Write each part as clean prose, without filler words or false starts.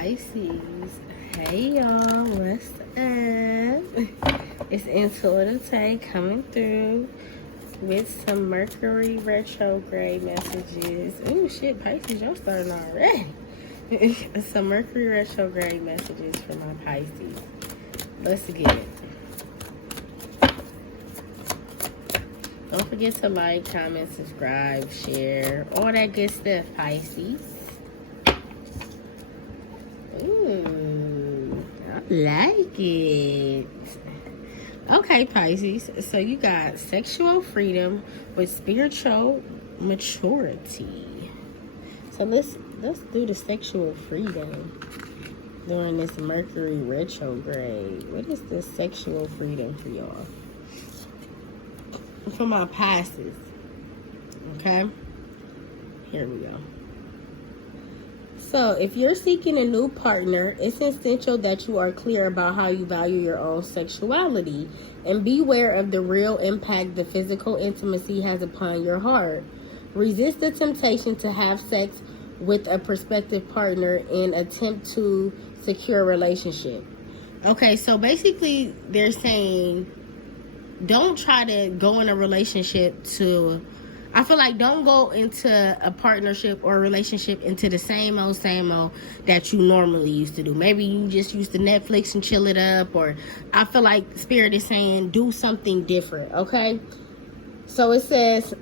Pisces. Hey y'all, what's up? It's Intuitive Tay coming through with some Mercury Retrograde messages. Ooh, shit, Pisces, y'all starting already. Some Mercury Retrograde messages for my Pisces. Let's get it. Don't forget to like, comment, subscribe, share, all that good stuff, Pisces. Ooh, I like it. Okay, Pisces. So you got sexual freedom with spiritual maturity. So let's do the sexual freedom during this Mercury retrograde. What is the sexual freedom for y'all? For my Pisces. Okay? Here we go. So, if you're seeking a new partner, it's essential that you are clear about how you value your own sexuality and beware of the real impact the physical intimacy has upon your heart. Resist the temptation to have sex with a prospective partner in attempt to secure a relationship. Okay, so basically they're saying don't try to go in a relationship I feel like don't go into a partnership or a relationship into the same old that you normally used to do. Maybe you just used to Netflix and chill it up, or I feel like Spirit is saying do something different, okay? So it says,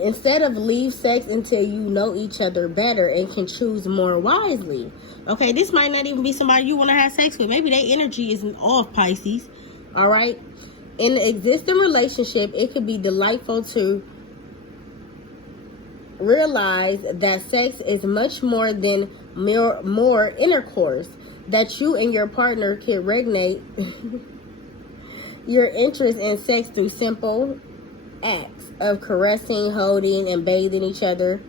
instead of leave sex until you know each other better and can choose more wisely. Okay, this might not even be somebody you want to have sex with. Maybe their energy isn't off, Pisces, all right? In an existing relationship, it could be delightful to realize that sex is much more than more intercourse, that you and your partner can regulate your interest in sex through simple acts of caressing, holding, and bathing each other.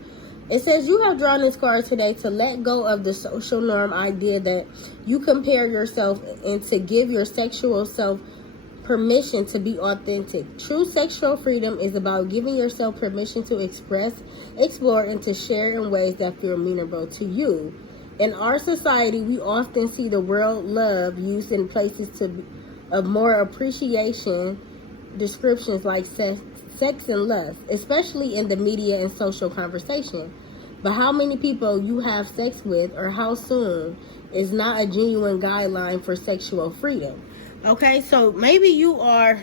It says you have drawn this card today to let go of the social norm idea that you compare yourself and to give your sexual self permission to be authentic. True sexual freedom is about giving yourself permission to express, explore, and to share in ways that feel meaningful to you. In our society, we often see the word love used in places of more appreciation descriptions like sex and lust, especially in the media and social conversation. But how many people you have sex with or how soon is not a genuine guideline for sexual freedom. Okay, so maybe you are,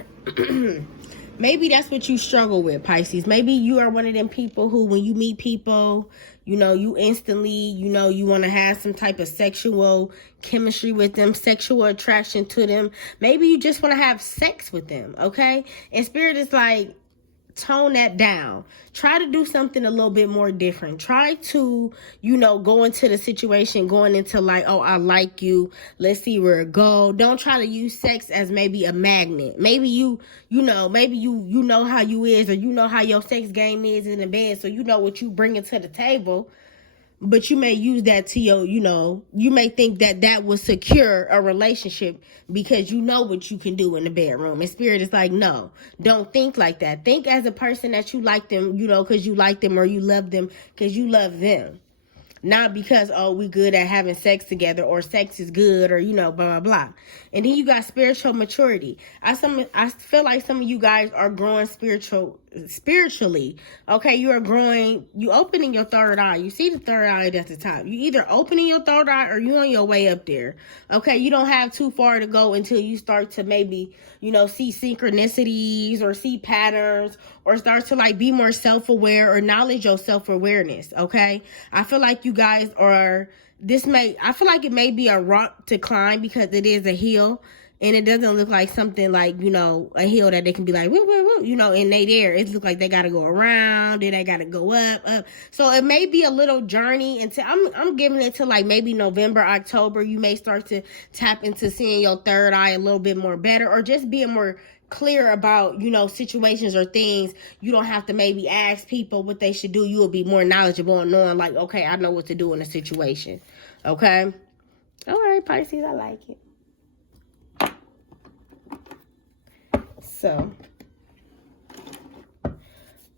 maybe that's what you struggle with, Pisces. Maybe you are one of them people who, when you meet people, you know, you instantly, you know, you want to have some type of sexual chemistry with them, sexual attraction to them. Maybe you just want to have sex with them, okay? And Spirit is like, tone that down. Try to do something a little bit more different. Try to, you know, go into the situation going into like, oh, I like you, let's see where it go. Don't try to use sex as maybe a magnet. Maybe you know how you is, or you know how your sex game is in the bed, so you know what you bringing to the table. But you may use that to your, you know, you may think that will secure a relationship because you know what you can do in the bedroom. And Spirit is like, no, don't think like that. Think as a person that you like them, you know, because you like them, or you love them because you love them. Not because, oh, we good at having sex together, or sex is good, or, you know, blah, blah, blah. And then you got spiritual maturity. I feel like some of you guys are growing spiritually. Okay, you are growing, you opening your third eye. You see the third eye at the top. You either opening your third eye or you on your way up there. Okay, you don't have too far to go until you start to maybe, you know, see synchronicities or see patterns, or start to like be more self-aware or acknowledge your self-awareness. Okay, I feel like you guys are, I feel like it may be a rock to climb because it is a hill. And it doesn't look like something like, you know, a hill that they can be like, woo, woo, woo, you know, and they there. It looks like they got to go around, then they got to go up. So it may be a little journey until I'm giving it to like maybe November, October. You may start to tap into seeing your third eye a little bit more better, or just being more clear about, you know, situations or things. You don't have to maybe ask people what they should do. You will be more knowledgeable and knowing like, okay, I know what to do in a situation. Okay. All right, Pisces, I like it. So,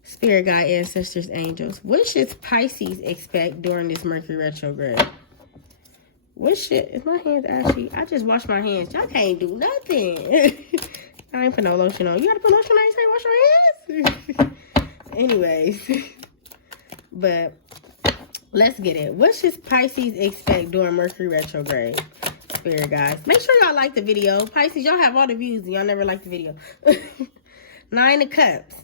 Spirit guide, ancestors, angels, what should Pisces expect during this Mercury retrograde? What shit? Is my hands ashy? I just washed my hands. Y'all can't do nothing. I ain't put no lotion on. You gotta put lotion on. You say wash your hands. Anyways, but let's get it. What should Pisces expect during Mercury retrograde? Spirit guys, make sure y'all like the video. Pisces, y'all have all the views and y'all never like the video. 9 of Cups.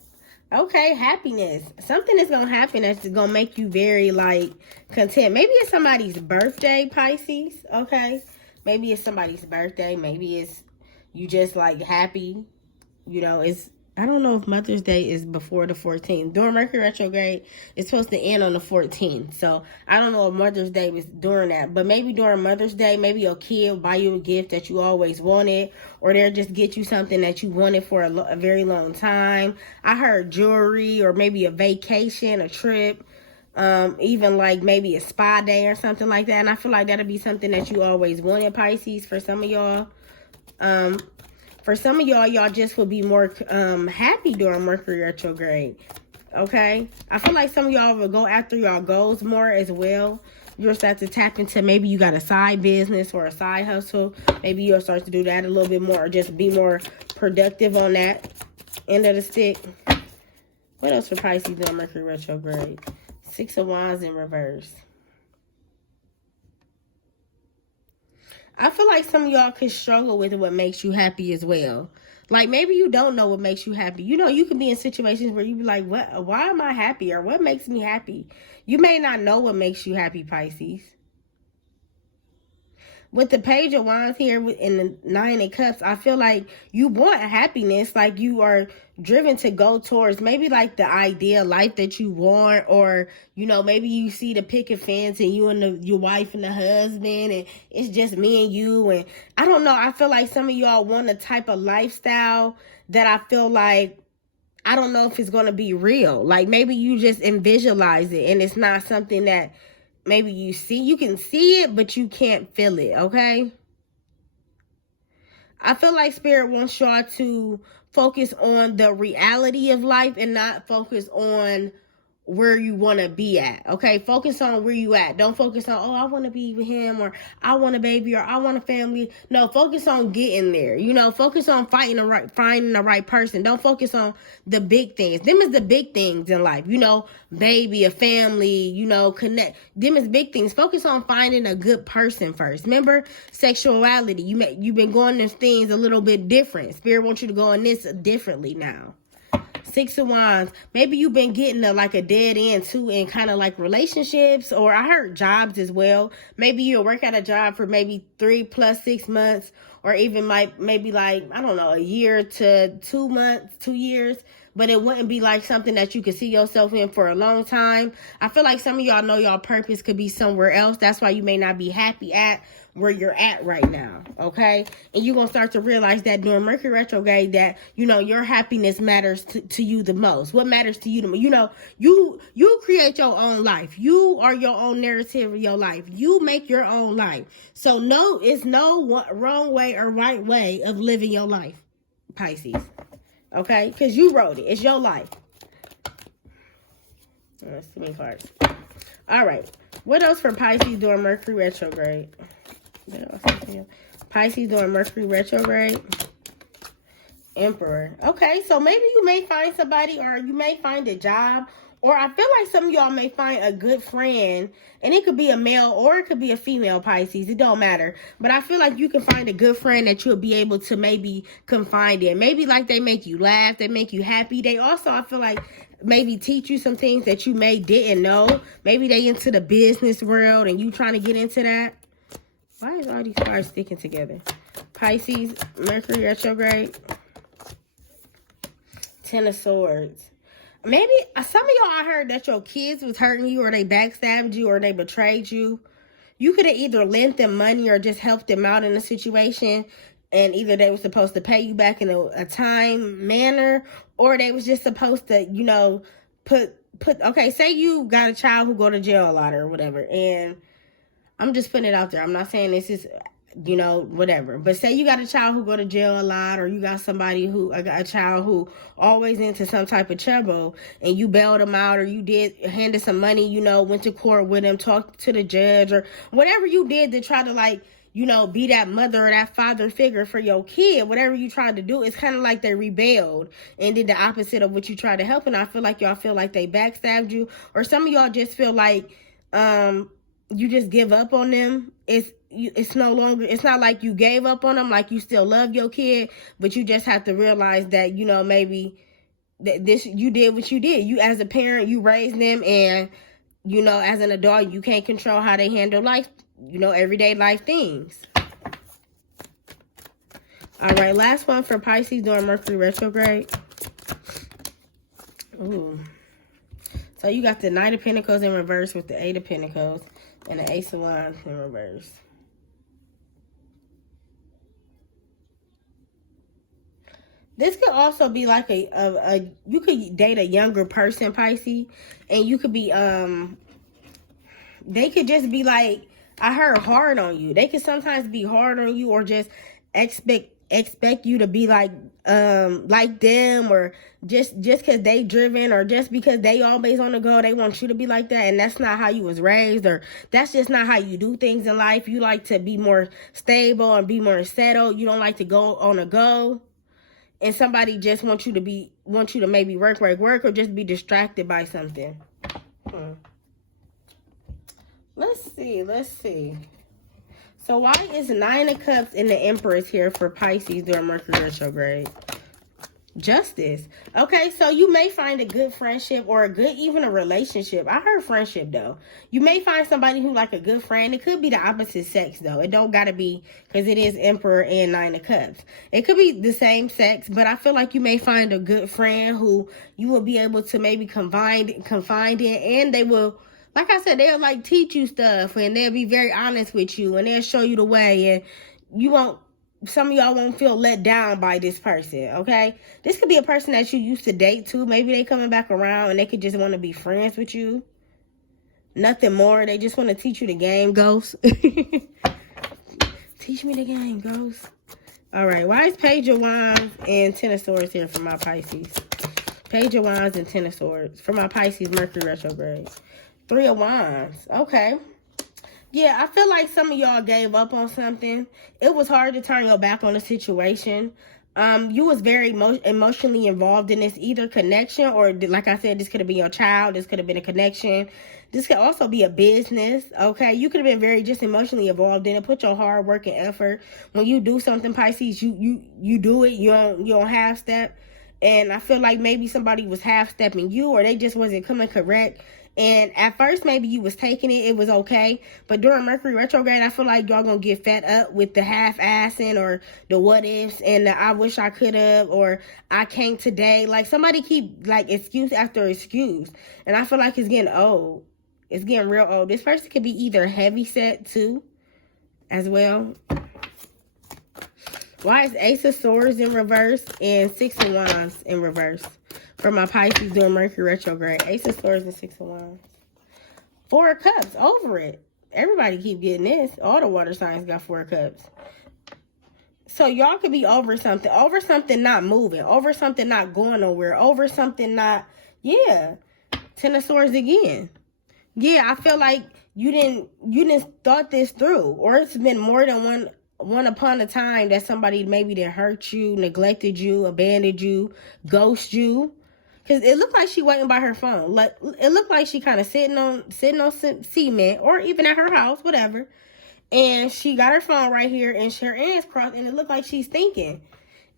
Okay, happiness. Something is gonna happen that's gonna make you very like content. Maybe it's somebody's birthday, Pisces. Okay, maybe it's somebody's birthday. Maybe it's you just like happy. You know, it's, I don't know if Mother's Day is before the 14th. During Mercury retrograde, it's supposed to end on the 14th. So I don't know if Mother's Day was during that. But maybe during Mother's Day, maybe your kid will buy you a gift that you always wanted. Or they'll just get you something that you wanted for a very long time. I heard jewelry or maybe a vacation, a trip. Even like maybe a spa day or something like that. And I feel like that'll be something that you always wanted, Pisces, for some of y'all. For some of y'all, y'all just will be more happy during Mercury retrograde, okay? I feel like some of y'all will go after y'all goals more as well. You'll start to tap into maybe you got a side business or a side hustle. Maybe you'll start to do that a little bit more or just be more productive on that end of the stick. What else for Pisces during Mercury retrograde? 6 of Wands in reverse. I feel like some of y'all could struggle with what makes you happy as well. Like maybe you don't know what makes you happy. You know, you can be in situations where you be like, "What? Why am I happy? Or what makes me happy?" You may not know what makes you happy, Pisces. With the Page of Wands here in the 9 of Cups, I feel like you want happiness. Like you are driven to go towards maybe like the ideal life that you want. Or, you know, maybe you see the picket fence and you and your wife and the husband. And it's just me and you. And I don't know. I feel like some of y'all want a type of lifestyle that I feel like, I don't know if it's going to be real. Like maybe you just visualize it and it's not something that maybe you see. You can see it, but you can't feel it, okay? I feel like Spirit wants y'all to focus on the reality of life and not focus on where you want to be at, okay? Focus on where you at. Don't focus on, oh, I want to be with him, or I want a baby, or I want a family. No, focus on getting there. You know, focus on finding the right person. Don't focus on the big things. Them is the big things in life. You know, baby, a family, you know, connect. Them is big things. Focus on finding a good person first. Remember, sexuality. You've been going to things a little bit different. Spirit wants you to go on this differently now. 6 of Wands. Maybe you've been getting a dead end too in kind of like relationships, or I heard jobs as well. Maybe you'll work at a job for maybe 3 plus 6 months, or even maybe like, I don't know, a year to 2 months, 2 years. But it wouldn't be like something that you could see yourself in for a long time. I feel like some of y'all know y'all purpose could be somewhere else. That's why you may not be happy at where you're at right now, okay? And you're going to start to realize that during Mercury retrograde that, you know, your happiness matters to you the most. What matters to you the most? You know, you create your own life. You are your own narrative of your life. You make your own life. So no, it's no wrong way or right way of living your life, Pisces. Okay? Because you wrote it. It's your life. That's too many cards. All right. What else for Pisces during Mercury retrograde? Pisces during Mercury retrograde. Emperor. Okay, so maybe you may find somebody, or you may find a job, or I feel like some of y'all may find a good friend, and it could be a male or it could be a female, Pisces. It don't matter. But I feel like you can find a good friend that you'll be able to maybe confide in. Maybe like they make you laugh, they make you happy. They also, I feel like, maybe teach you some things that you didn't know. Maybe they into the business world and you trying to get into that. Why is all these cards sticking together? Pisces, Mercury retrograde. 10 of Swords. Maybe some of y'all, I heard that your kids was hurting you, or they backstabbed you, or they betrayed you. You could have either lent them money or just helped them out in a situation, and either they were supposed to pay you back in a time manner, or they was just supposed to, you know, okay, say you got a child who go to jail a lot or whatever, and I'm just putting it out there. I'm not saying this is you know, whatever. But say you got a child who go to jail a lot, or you got somebody who, a child who always into some type of trouble, and you bailed them out, or you handed some money, you know, went to court with them, talked to the judge, or whatever you did to try to, like, you know, be that mother or that father figure for your kid. Whatever you tried to do, it's kind of like they rebelled and did the opposite of what you tried to help. And I feel like y'all feel like they backstabbed you, or some of y'all just feel like you just give up on them. It's no longer, it's not like you gave up on them, like you still love your kid, but you just have to realize that, you know, maybe that you did what you did. You, as a parent, you raised them, and, you know, as an adult, you can't control how they handle life, you know, everyday life things. All right, last one for Pisces during Mercury retrograde. Ooh. So you got the Knight of Pentacles in reverse with the Eight of Pentacles and the Ace of Wands in reverse. This could also be like you could date a younger person, Pisces, and you could be, they could just be like, I heard hard on you. They could sometimes be hard on you, or just expect you to be like them, or just because they driven, or just because they always on the go, they want you to be like that. And that's not how you was raised, or that's just not how you do things in life. You like to be more stable and be more settled. You don't like to go on a go. And somebody just want you to maybe work, or just be distracted by something. Let's see. So why is Nine of Cups and the Empress here for Pisces during Mercury retrograde? Justice. Okay, so you may find a good friendship, or even a relationship. I heard friendship, though. You may find somebody who like a good friend. It could be the opposite sex, though. It don't gotta be, because it is Emperor and Nine of Cups. It could be the same sex, but I feel like you may find a good friend who you will be able to maybe confide in, and they will, like I said, they'll like teach you stuff, and they'll be very honest with you, and they'll show you the way, and some of y'all won't feel let down by this person, okay? This could be a person that you used to date too. Maybe they coming back around and they could just want to be friends with you. Nothing more. They just want to teach you the game, Ghost. Teach me the game, Ghost. All right. Why is Page of Wands and Ten of Swords here for my Pisces? Page of Wands and Ten of Swords for my Pisces Mercury retrograde. Three of Wands. Okay. Yeah, I feel like some of y'all gave up on something. It was hard to turn your back on the situation. You was very emotionally involved in this either connection, or like I said, this could have been your child. This could have been a connection. This could also be a business, okay? You could have been very just emotionally involved in it. Put your hard work and effort. When you do something, Pisces, you do it. You don't half step. And I feel like maybe somebody was half stepping you, or they just wasn't coming correct. And at first, maybe you was taking it. It was okay. But during Mercury retrograde, I feel like y'all going to get fed up with the half-assing, or the what-ifs, and the I wish I could have, or I can't today. Like, somebody keep, like, excuse after excuse. And I feel like it's getting old. It's getting real old. This person could be either heavy set, too, as well. Why is Ace of Swords in reverse and Six of Wands in reverse for my Pisces during Mercury retrograde? Ace of Swords and Six of Wands. Four of Cups. Over it. Everybody keep getting this. All the water signs got Four of Cups. So y'all could be over something. Over something not moving. Over something not going nowhere. Over something not... Yeah. Ten of Swords again. Yeah, I feel like you didn't thought this through. Or it's been more than one upon a time that somebody maybe that hurt you, neglected you, abandoned you, ghosted you. Because it looked like she waiting by her phone. Like, it looked like she kind of sitting on cement, or even at her house, whatever. And she got her phone right here, and her hands crossed, and it looked like she's thinking.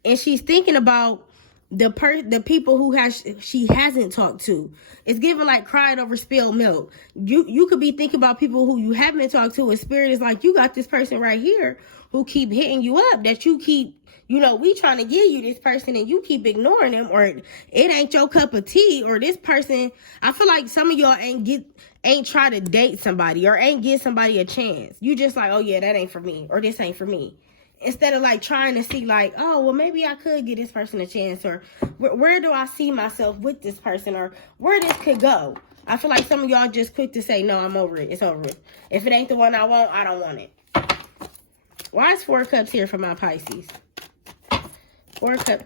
And she's thinking about the people who she hasn't talked to. It's giving like cried over spilled milk. You could be thinking about people who you haven't talked to, and spirit is like, you got this person right here who keep hitting you up, that you keep, we trying to give you this person and you keep ignoring them, or it ain't your cup of tea, or this person. I feel like some of y'all ain't try to date somebody, or ain't give somebody a chance. You just like, oh yeah, that ain't for me, or this ain't for me. Instead of like trying to see like, oh, well, maybe I could give this person a chance, or where do I see myself with this person, or where this could go. I feel like some of y'all just quick to say, no, I'm over it. It's over it. If it ain't the one I want, I don't want it. Why is 4 of Cups here for my Pisces? 4 of Cups.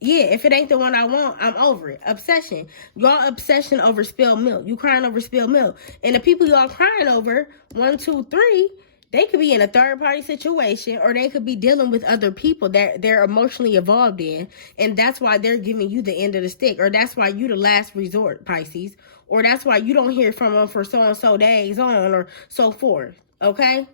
Yeah, if it ain't the one I want, I'm over it. Obsession. Y'all obsession over spilled milk. You crying over spilled milk. And the people y'all crying over, 1, 2, 3, they could be in a third-party situation, or they could be dealing with other people that they're emotionally involved in, and that's why they're giving you the end of the stick, or that's why you the last resort, Pisces, or that's why you don't hear from them for so-and-so days on, or so forth, okay?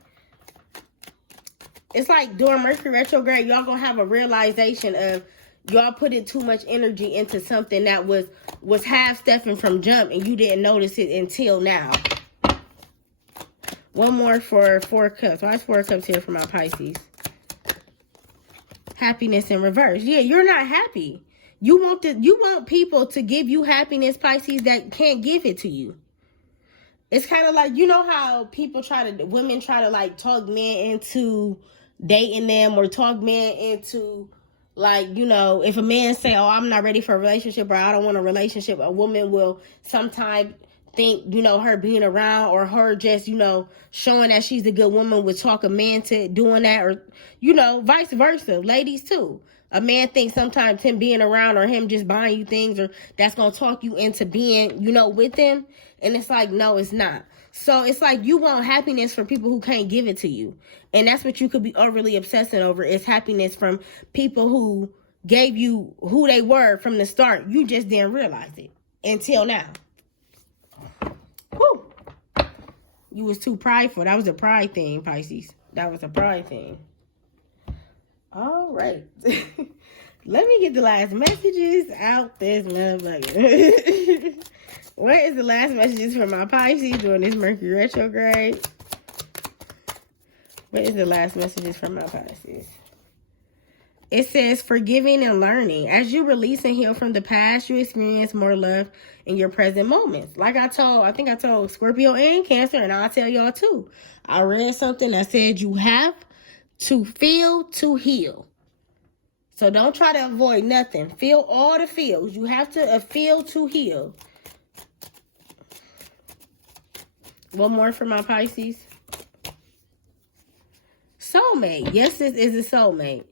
It's like during Mercury retrograde, y'all gonna have a realization of y'all putting too much energy into something that was half-stepping from jump, and you didn't notice it until now. One more for 4 Cups. Why is 4 Cups here for my Pisces? Happiness in reverse. Yeah, you're not happy. You want people to give you happiness, Pisces, that can't give it to you. It's kind of like, you know how women try to like talk men into dating them, or talk men into, like, you know, if a man say, oh, I'm not ready for a relationship, or I don't want a relationship, a woman will sometimes think, you know, her being around, or her just, you know, showing that she's a good woman would talk a man to doing that, or, you know, vice versa. Ladies too. A man thinks sometimes him being around, or him just buying you things, or that's going to talk you into being, you know, with them. And it's like, no, it's not. So it's like you want happiness from people who can't give it to you. And that's what you could be overly obsessing over, is happiness from people who gave you who they were from the start. You just didn't realize it until now. Whew. You was too prideful. That was a pride thing, Pisces. That was a pride thing. All right. Let me get the last messages out this motherfucker. What is the last messages for my Pisces during this Mercury retrograde? What is the last messages for my Pisces? It says forgiving and learning. As you release and heal from the past, you experience more love in your present moments. Like I think I told Scorpio and Cancer, and I'll tell y'all too. I read something that said you have to feel to heal. So don't try to avoid nothing. Feel all the feels. You have to feel to heal. One more for my Pisces. Soulmate. Yes, this is a soulmate.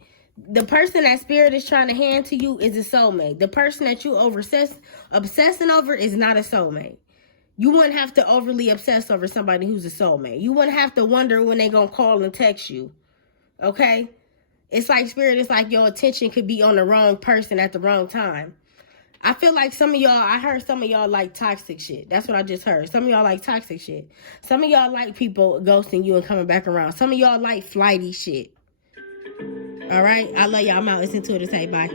The person that Spirit is trying to hand to you is a soulmate. The person that you obsessing over is not a soulmate. You wouldn't have to overly obsess over somebody who's a soulmate. You wouldn't have to wonder when they're going to call and text you. Okay? It's like Spirit, it's like your attention could be on the wrong person at the wrong time. I feel like I heard some of y'all like toxic shit. That's what I just heard. Some of y'all like toxic shit. Some of y'all like people ghosting you and coming back around. Some of y'all like flighty shit. All right? I love y'all. I'm out. Listen to it and say bye.